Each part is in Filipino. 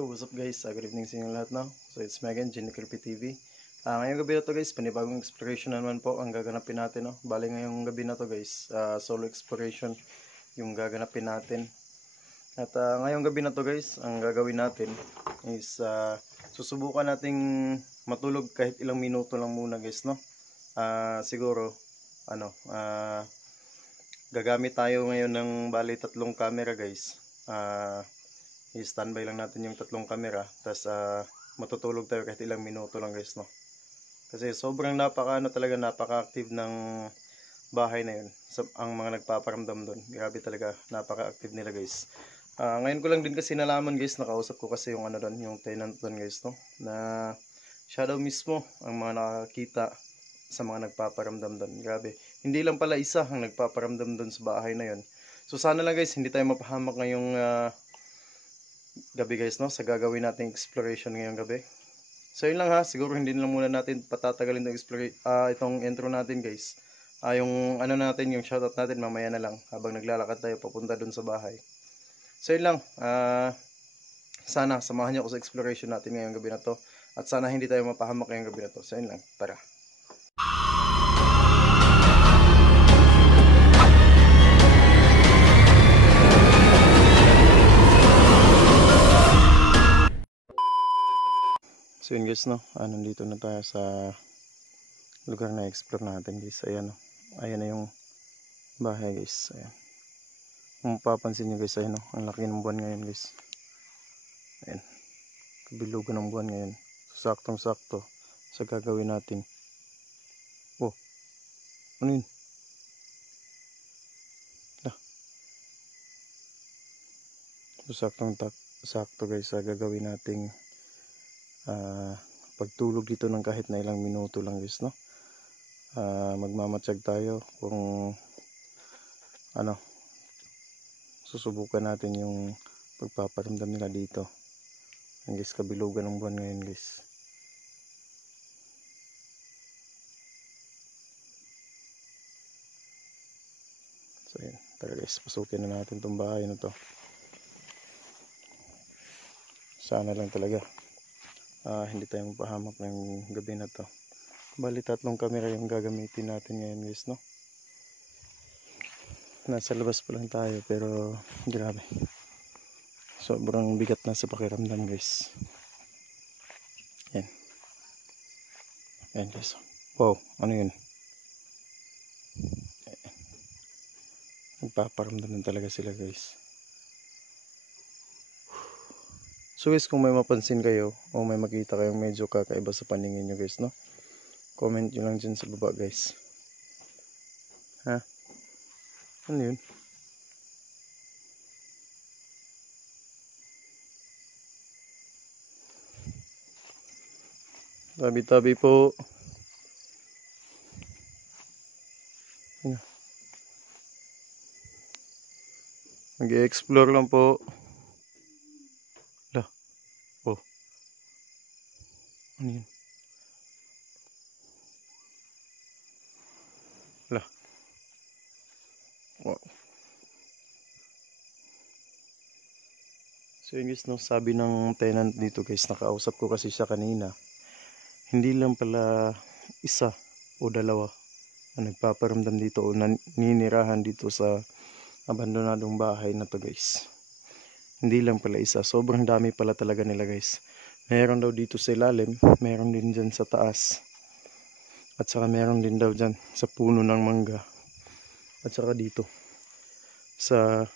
Yo, what's up guys? Good evening sa inyo lahat, no? So it's me again, Jenny Creepy TV. Ngayong gabi na to guys, panibagong exploration na naman po ang gaganapin natin, no? Bali ngayong gabi na to guys, solo exploration yung gaganapin natin. At ngayong gabi na to guys, ang gagawin natin is susubukan nating matulog kahit ilang minuto lang muna guys, no? Siguro, gagamit tayo ngayon ng bali 3 camera guys. I-standby lang natin yung 3 camera, tapos matutulog tayo kahit ilang minuto lang guys, no? Kasi sobrang napaka-active ng bahay na yun. Ang mga nagpaparamdam doon, grabe talaga, napaka-active nila guys. Ngayon ko lang din kasi nalaman guys, nakausap ko kasi yung doon, yung tenant doon guys, no? Na siya daw mismo ang mga nakakita sa mga nagpaparamdam doon. Grabe, hindi lang pala isa ang nagpaparamdam doon sa bahay na yun. So sana lang guys, hindi tayo mapahamak ngayong gabi guys, no, sa gagawin nating exploration ngayong gabi. So yun lang ha, siguro hindi na lang muna natin patatagalin itong intro natin guys. Yung natin, yung shoutout natin mamaya na lang habang naglalakad tayo papunta dun sa bahay. So yun lang, sana samahan niyo ako sa exploration natin ngayong gabi na to, at sana hindi tayo mapahamak ngayong gabi na to. So yun lang, tara. So yun guys, no, nandito na tayo sa lugar na explore natin guys. Ayan, no, ayan na yung bahay guys. Ayan, kung mapapansin nyo guys, ayan, no, ang laki ng buwan ngayon guys. Ayan, kabilugan ng buwan ngayon. So, saktong sakto sa gagawin natin. Oh, ano yun? So saktong sakto guys sa gagawin nating pagtulog dito ng kahit na ilang minuto lang guys, no? Magmamatsag tayo kung susubukan natin yung pagpaparamdam nila dito. Ang guys, kabilugan ng buwan ngayon guys. So yun, tara guys, pasukin na natin tong bahay na to. Sana lang talaga hindi tayo mapahamak ng gabi na to. Bali 3 camera yung gagamitin natin ngayon guys, no? Nasa labas pa lang tayo pero grabe, sobrang bigat na sa pakiramdam guys. Yan, yan guys. Wow, ano yun? Nagpaparamdam na talaga sila guys. So guys, kung may mapansin kayo o may makita kayong medyo kakaiba sa paningin nyo guys, no? Comment nyo lang dyan sa baba guys. Ha? Ano yun? Tabi-tabi po. Nag-i-explore lang po. Lah. Oh. Ano yun? Lah. Wow. So yun guys, no, sabi ng tenant dito guys, nakausap ko kasi siya kanina. Hindi lang pala isa o dalawa ang nagpaparamdam dito o naninirahan dito sa abandonadong bahay na to guys. Hindi lang pala isa, sobrang dami pala talaga nila guys. Meron daw dito sa ilalim, meron din dyan sa taas, at saka meron din daw dyan sa puno ng mangga, at saka dito sa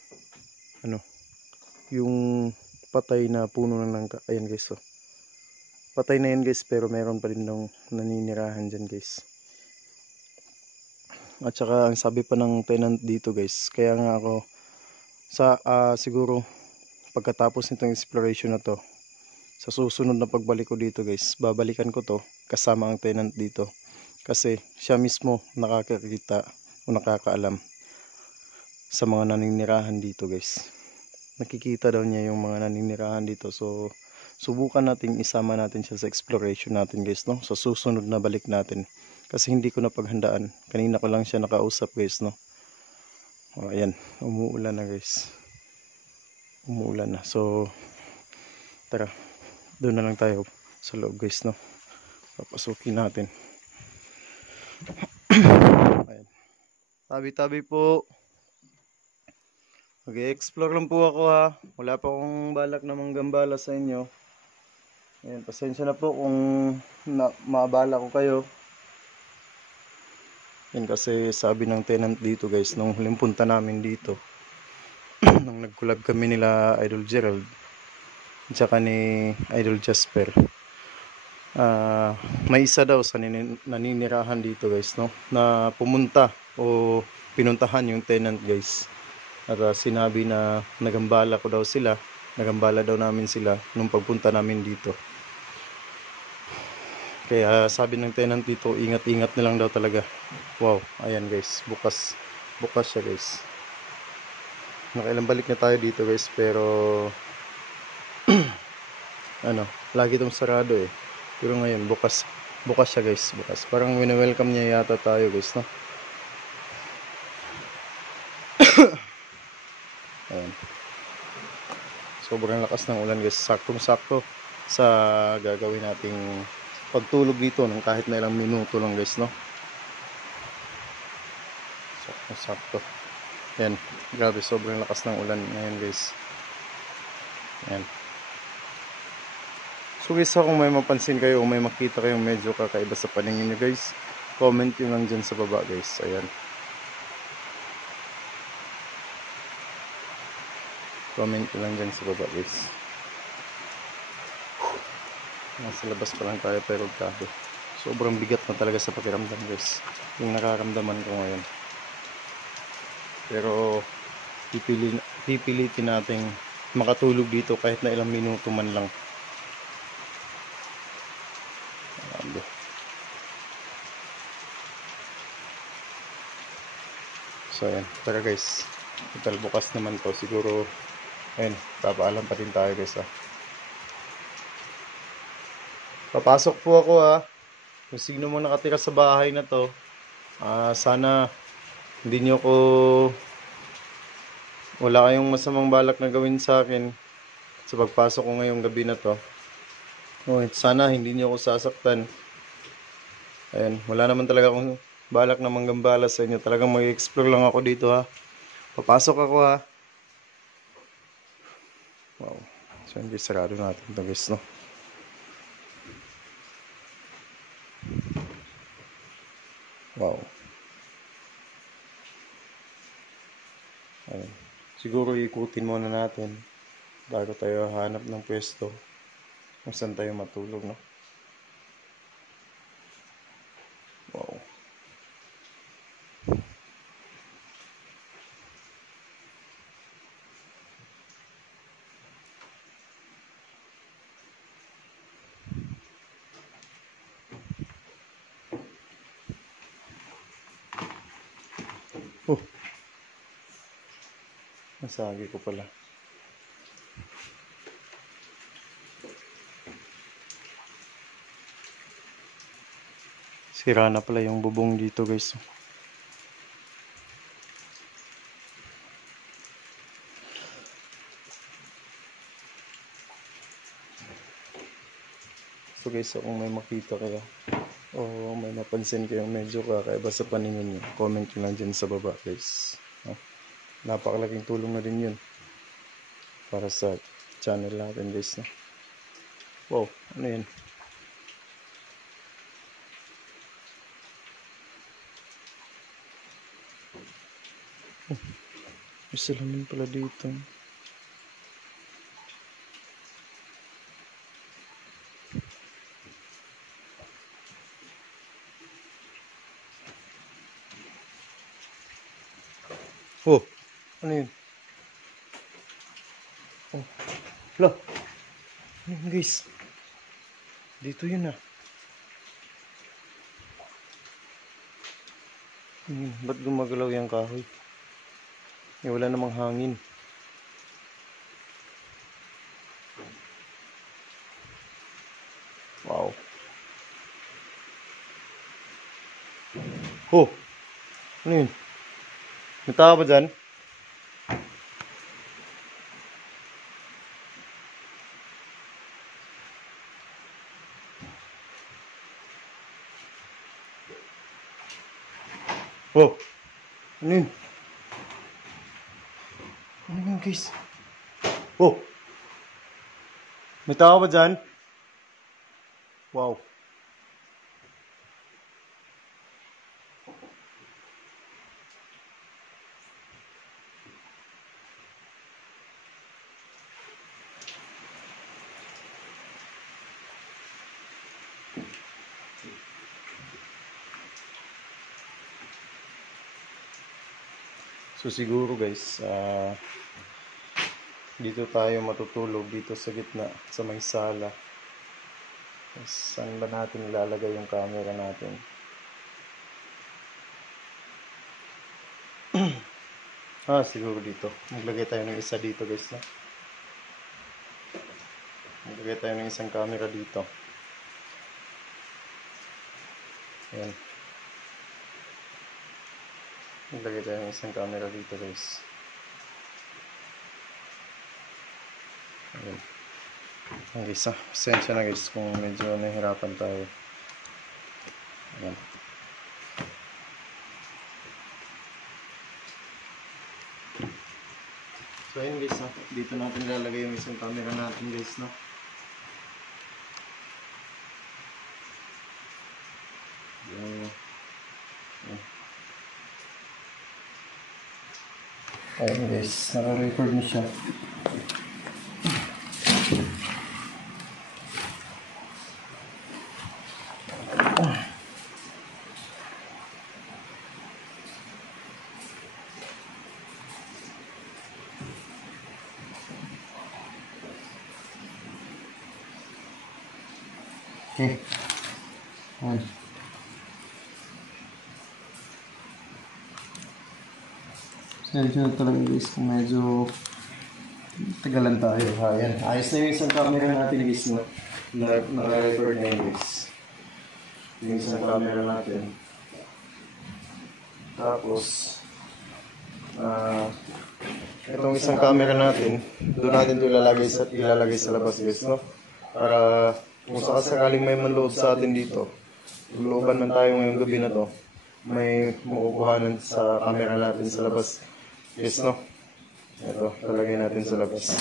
yung patay na puno ng langka. Ayan guys, so patay na yan guys, pero meron pa rin daw naninirahan dyan guys. At saka ang sabi pa ng tenant dito guys, kaya nga ako siguro pagkatapos nitong exploration na to, sa susunod na pagbalik ko dito guys, babalikan ko to kasama ang tenant dito, kasi siya mismo nakakakita o nakakaalam sa mga naninirahan dito guys. Nakikita daw niya yung mga naninirahan dito. So subukan natin, isama natin siya sa exploration natin guys, no? Sa susunod na balik natin, kasi hindi ko na paghandaan. Kanina ko lang siya nakausap guys, no? Ayan, umuulan na guys, umuulan na. So Tara, doon na lang tayo sa loob guys, no? Papasukin natin. Ayan. Tabi-tabi po. Mag-explore lang po ako ha. Wala pa akong balak na manggambala sa inyo. Ayan, pasensya na po kung maabala ko kayo. Yan kasi sabi ng tenant dito guys, nung huling punta namin dito, nung nag-collab kami nila Idol Gerald at saka ni Idol Jasper, may isa daw sa naninirahan dito guys, no, na pumunta o pinuntahan yung tenant guys. At sinabi na nagambala ko daw sila, nagambala daw namin sila nung pagpunta namin dito. Kaya sabi ng tenant dito, ingat-ingat na lang daw talaga. Wow, ayan guys, bukas siya guys. Nakailang balik na tayo dito guys, pero ano, lagi itong sarado eh. Pero ngayon, bukas siya guys, bukas. Parang wini-welcome niya yata tayo guys, no? Ayan. Sobrang lakas ng ulan guys, saktong-sakto sa gagawin nating pagtulog dito ng kahit na ilang minuto lang guys, no? Saktong-sakto. Ayan, grabe, sobrang lakas ng ulan ngayon guys. Ayan. So guys, kung may mapansin kayo o may makita kayong medyo kakaiba sa paningin nyo guys, comment yun lang dyan sa baba guys. Ayan. Comment yun lang dyan sa baba guys. Nasa labas pa lang tayo pero grabe. Sobrang bigat na talaga sa pakiramdam guys, yung nakaramdaman ko ngayon. Pero pipilitin natin makatulog dito kahit na ilang minuto man lang. So ayan, tara guys, total bukas naman to siguro. Ayan, papaalam pa din tayo guys ha. Papasok po ako ha. Kung sino mo nakatira sa bahay na to, sana hindi nyo ko, wala kayong masamang balak na gawin sa akin sa pagpasok ko ngayong gabi na to. Sana hindi nyo ako sasaktan. Ayan, wala naman talaga akong balak na manggambala sa inyo. Talagang mag-explore lang ako dito ha. Papasok ako ha. Wow. So hindi, sarado natin ito guys, no? Wow. Ayan. Siguro ikutin muna natin bago tayo hanap ng pwesto kung saan tayo matulog, no? Wow. Nasagi ko pala. Sira na pala yung bubong dito guys. So guys, kung may makita kayo o may napansin kayong medyo kakaiba sa paningin nyo, comment nyo lang dyan sa baba guys. Napakalaking tulong na din yun para sa channel natin guys, no? Wow, ano yan? May salamin pala dito. Oh, ano yun? Oh, lo. Ano yun guys? Dito yun ah. Ba't gumagalaw yung kahoy? Wala namang hangin. Wow. Oh, ano yun? May tao ba dyan? Oh, ano yun? Ano yun guys? Oh, may tao ba dyan? Wow. So siguro guys, dito tayo matutulog dito sa gitna, sa may sala. Saan ba natin ilalagay yung camera natin? Siguro dito. Maglagay tayo ng isa dito guys. No? Maglagay tayo ng isang camera dito. Ayan. Maglagay tayo ng isang camera dito guys. Ayan. Ang guys, pasensya na guys kung medyo nahihirapan tayo. Ayan. So ayun guys, dito natin ilalagay yung isang camera natin guys, no? Ayun guys, naka-record na siya. Okay. Ayan. Medyo talaga guys, kung medyo tagalan tayo. Ayan. Ayos na yung isang camera natin guys, no? Naka-record na yun guys. Yung isang camera natin. Tapos, itong isang camera natin, doon natin ito ilalagay sa labas guys, no? Para kung sakaling may manloob sa atin dito, looban man tayo ngayong gabi na to, may makukuhanan sa camera natin sa labas. Yes, no? Ito, lalagay natin sa labas.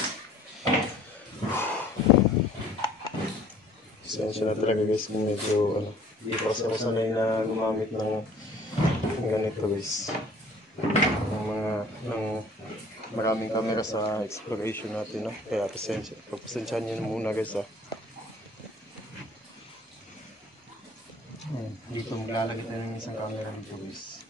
Sensya na talaga guys, medyo hindi pa kasi ako sanay na gumamit ng ganito guys. Ng maraming camera sa exploration natin, no? Kaya pagpasensyahan nyo muna guys, Dito maglalagay tayo ng isang camera dito guys.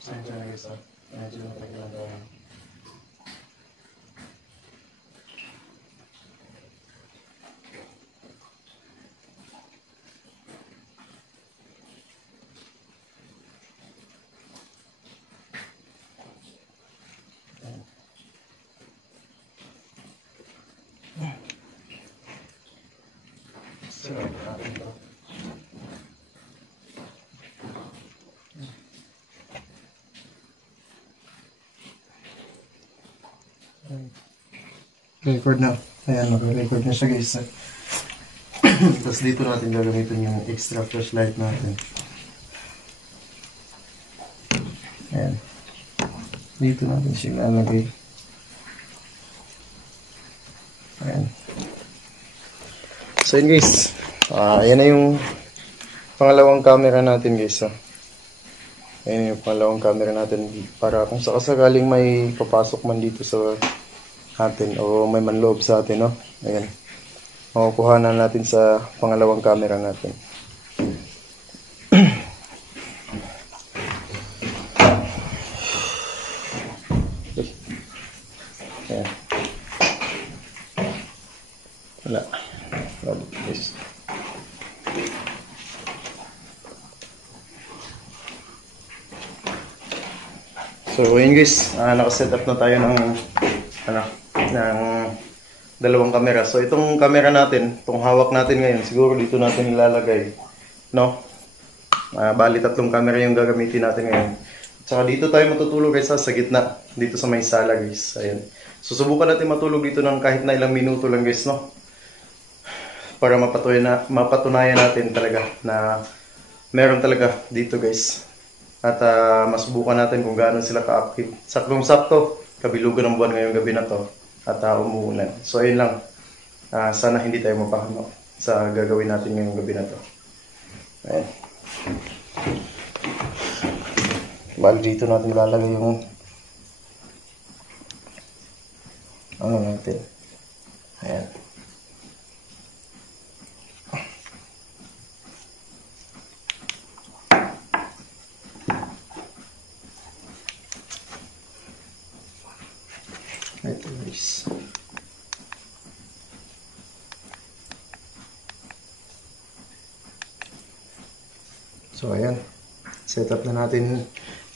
Sensya na guys, medyo natagalan tayo. Record na. Ayan, naka-record na siya guys. Tapos dito natin gagamitin yung extra flashlight natin. Ayan. Dito natin siya ilalagay. Ayan. So yun guys. Ayan na yung pangalawang camera natin guys. Ayan yung pangalawang camera natin. Para kung sakasakaling may papasok man dito sa atin o may manloob sa atin, no? Ayan. Makukuha na natin sa pangalawang camera natin. Ayan. Wala. Yes. So, ayun guys. Nakaset up na tayo ng dalawang camera. So itong camera natin, itong hawak natin ngayon, siguro dito natin ilalagay, no? Bali 3 camera yung gagamitin natin ngayon. Tsaka dito tayo matutulog guys sa gitna, dito sa may sala guys. Ayan. Susubukan natin matulog dito ng kahit na ilang minuto lang guys, no? Para mapatunayan natin talaga na meron talaga dito guys. At masubukan natin kung gaano sila ka-active. Saktong-sakto, kabilugan ng buwan ngayong gabi na to. At umuulan. So ayun lang. Sana hindi tayo mapahama sa gagawin natin ngayong gabi na to. Ayan. Bali dito natin lalagay yung ano natin. Ayan. Ito guys. So ayan. Set up na natin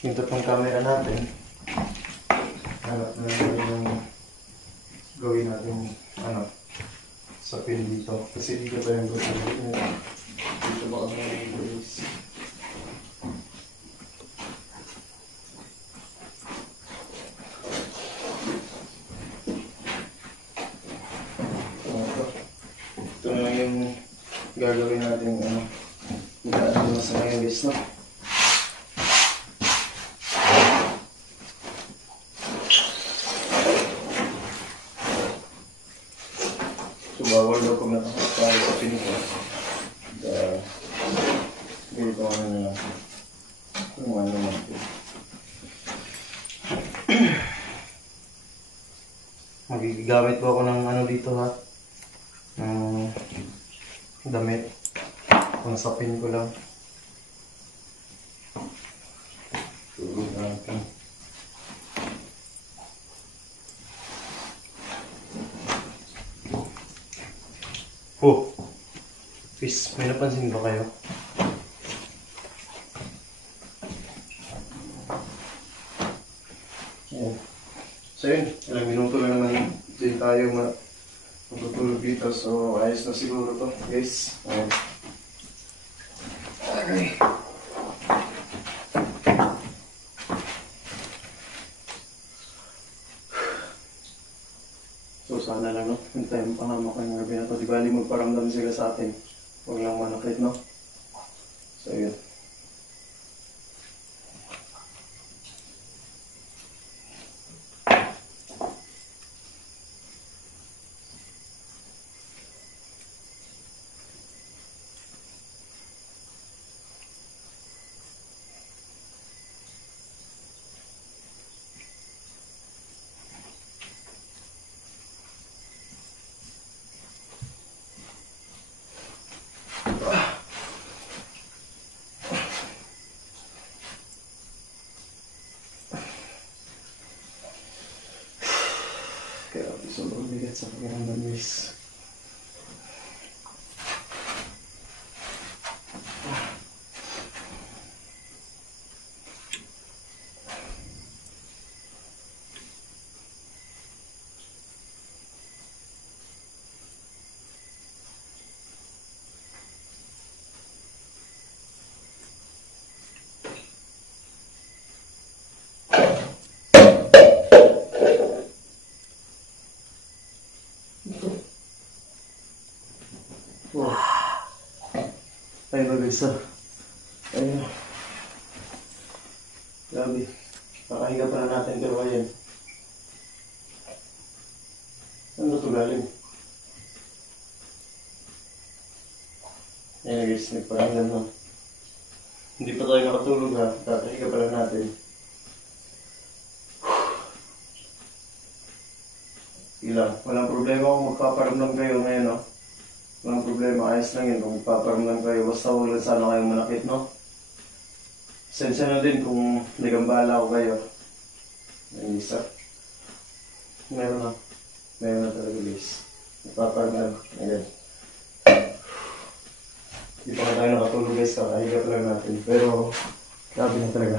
yung 3 camera natin. Hanap na natin yung gawin natin sa pin dito. Kasi dito pa yung gusto natin. Dito ba ang mga guys. Ito na lang yung gagawin natin magkano sa ngayon guys, no? So bawal daw pag nakakatayo sa pinito. Ganito ano na lang. Kung ano natin. Magigamit ko ako ng dito ha. Damit. Masapin ko lang. Tulog natin. Oh! Peace, may napansin ba kayo? Ayan. So yun, ilang minuto lang naman din tayo matutulog dito. So ayos na siguro to guys. Ayan. Okay. So sana lang no, yung time pahamak ng gabi na to. Di bali magparamdam sila sa atin. Huwag lang manakit no. So yun. Kaya sobrang bigat sa pakiramdam guys. Wow. Ayun ba guys, ayun. Grabe. Nakahiga pa na natin pero ayan. Saan ba ito galing? Ayun guys, nagpahinga na. Hindi pa tayo nakatulog ha. Nakahiga pa na natin. Ilang. Walang problema kung magpaparamdam kayo ngayon no. Walang problema, ayos lang yun kung paparamdam kayo. Basta wala sana kayong manakit, no? Sensya na din kung nagambala ko kayo. May isa. Meron na. Meron na talaga guys. Paparamdam. Ayan. Hindi pa tayo nakatulog guys. Kakahiga pa lang natin. Pero, grabe na talaga.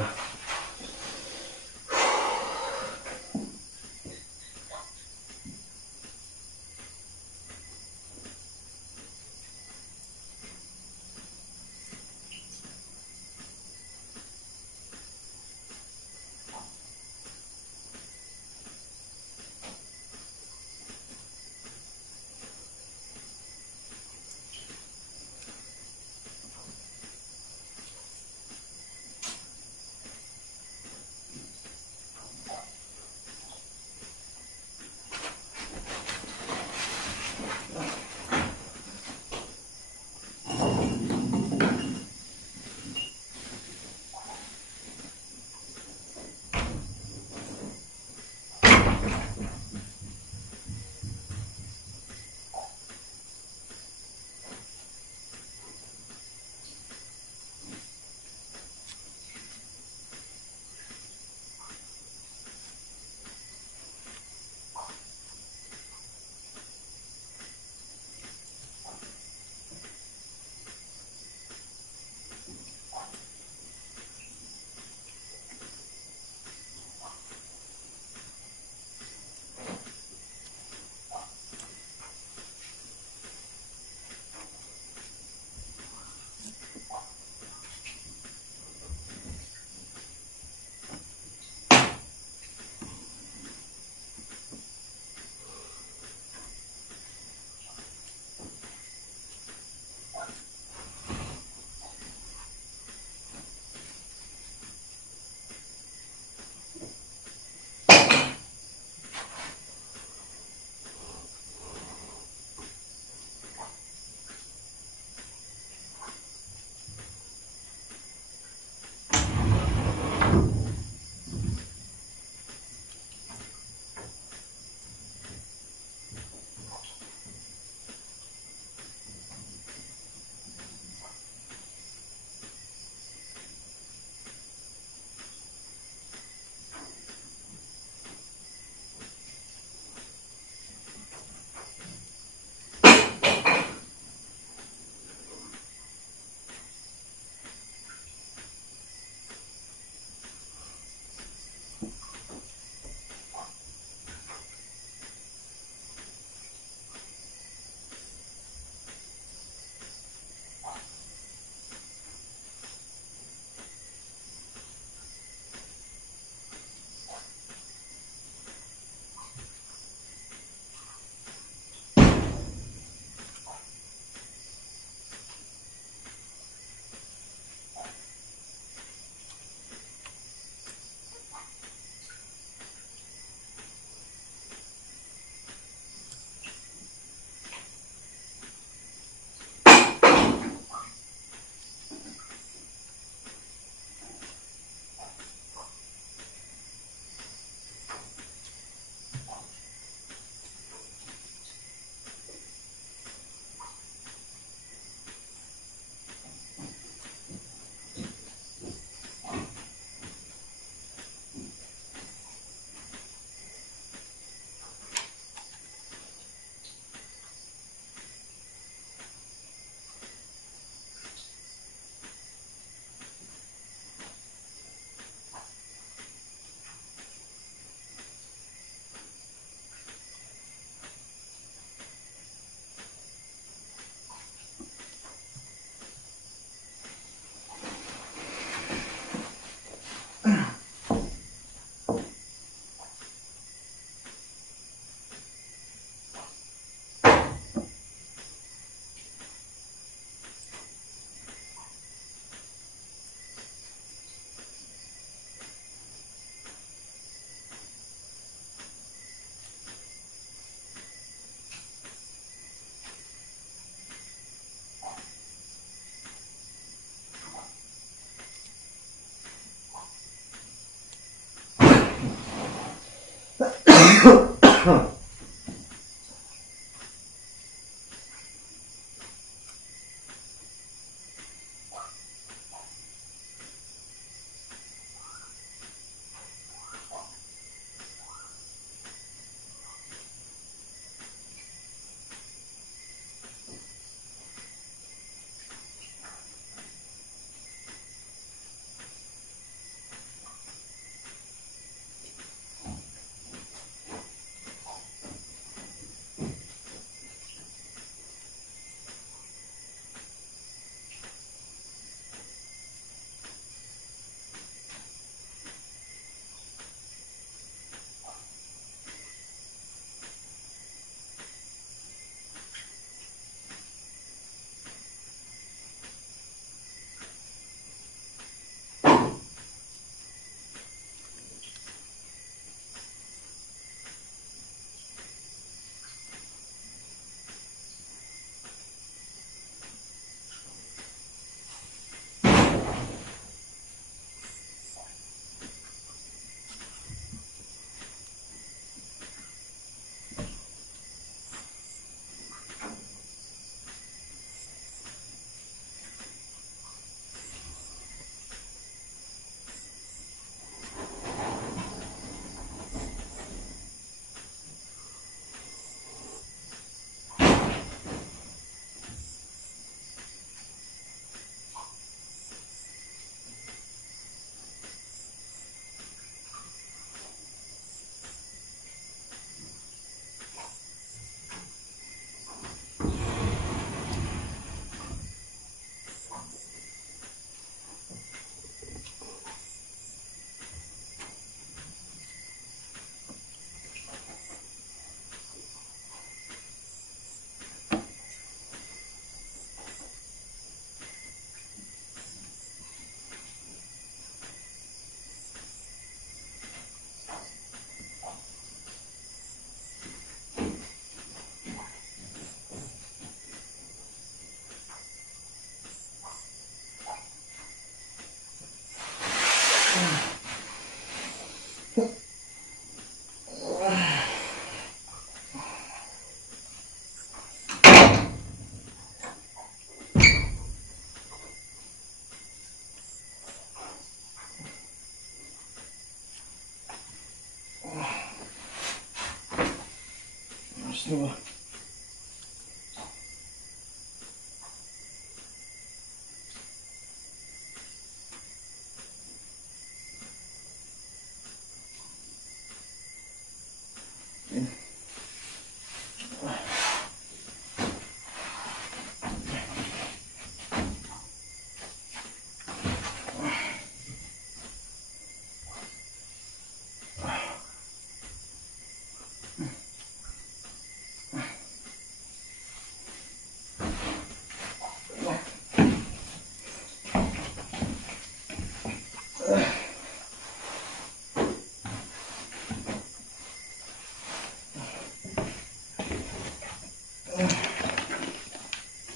Gusto ba?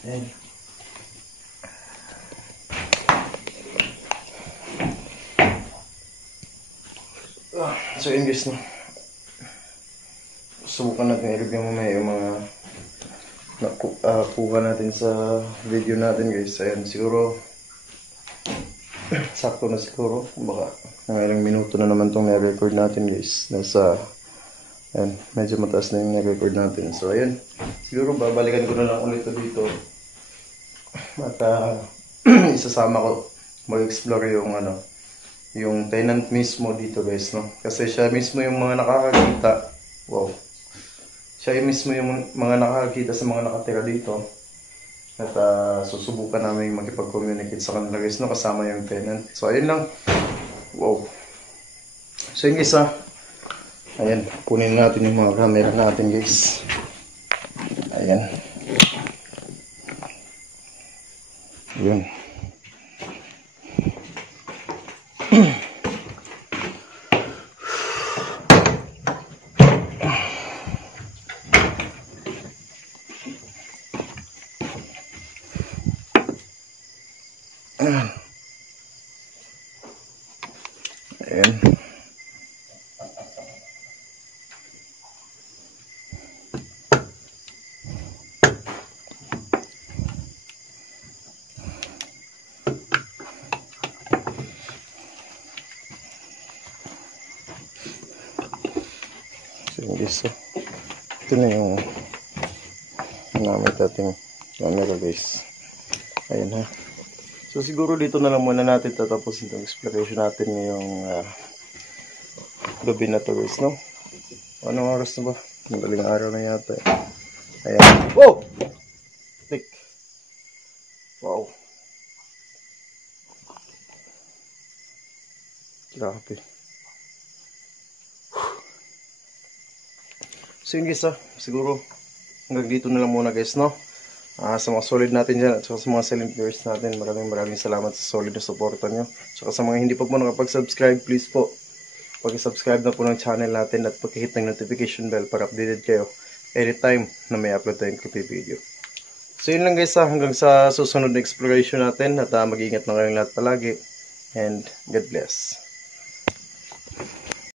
Ayan. So yun guys, no? Subukan natin i-review mamaya yung mga kuha natin sa video natin guys. Ayan, siguro sakto na siguro. Baka mga ilang minuto na naman itong na-record natin guys. Ayan, medyo mataas na yung na-record natin. So ayan, siguro babalikan ko na lang ulit dito. At isasama ko mag-explore yung tenant mismo dito guys, no? Kasi siya mismo yung mga nakakakita. Wow. Siya mismo yung mga nakakakita sa mga nakatira dito. At susubukan namin makipag-communicate sa kanila guys, no? Kasama yung tenant. So ayun lang. Wow. So yung isa, ayan, kunin natin yung mga camera natin guys. Ayan. Yun. Ayan. guys. So, ito na yung namit ating camera guys. Ayan ha. So siguro dito na lang muna natin tatapusin itong exploration natin ngayong gabi na to guys, no? Anong oras na ba? Madaling araw na yata. Ayan. Wow! Tik. Wow. Grabe. So yun guys siguro hanggang dito na lang muna guys, no? Sa mga solid natin dyan at sa mga silent viewers natin, maraming salamat sa solid na suporta nyo. Tsaka sa mga hindi pa po nakapag-subscribe, please po pag-subscribe na po ng channel natin at pag-hit ng notification bell para updated kayo anytime na may upload tayong video. So yun lang guys hanggang sa susunod na exploration natin at mag-ingat na kayong lahat palagi and God bless.